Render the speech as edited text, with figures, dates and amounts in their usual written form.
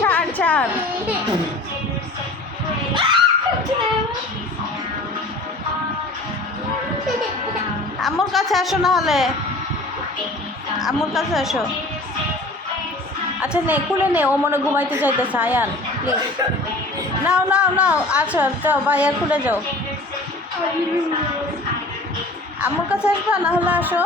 ছাড় ছাড়। আম্মুর কাছে আসো, না হলে আম্মুর কাছে আসো। আচ্ছা নে, খুলে নে, ও মনে ঘুমাইতে চাইতেছে। আয়ান প্লিজ নাও নাও নাও, আচ্ছা যাও ভাইয়া, খুলে যাও। আম্মুর কাছে আসবা, না হলে আসো।